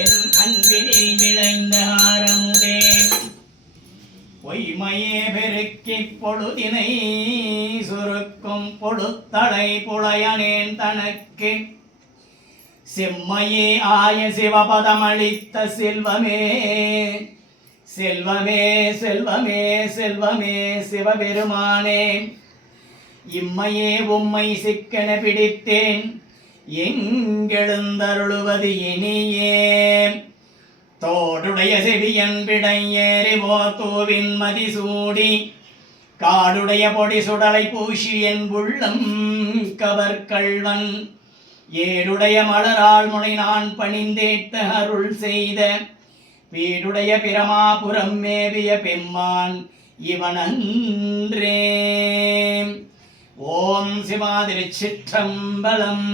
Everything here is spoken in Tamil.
என் அன்பினில் விளைந்த ஆரமுதே பொய்மையே பெருக்கி பொழுதினை சுருக்கும் பொழுத்தலை புலையனேன் தனக்கு செம்மையே ஆய சிவபதமளித்த செல்வமே செல்வமே செல்வமே செல்வமே சிவபெருமானே இம்மையே உம்மை சிக்கென பிடித்தேன் எங்கெழுந்தருளுவது இனியே தோடுடைய செவியன் பிடையேறிவோ தூவின் மதிசூடி காடுடைய பொடி சுடலை பூசி என் உள்ளம் கவர்கள்வன் ஏடுடைய மலரால் முனை நான் பணிந்தேத்த அருள் செய்த வீடுடைய பிரமாபுரம் மேவிய பெம்மான் இவனன்றே. ஓம் சிவா திருச்சிற்றம்பலம்.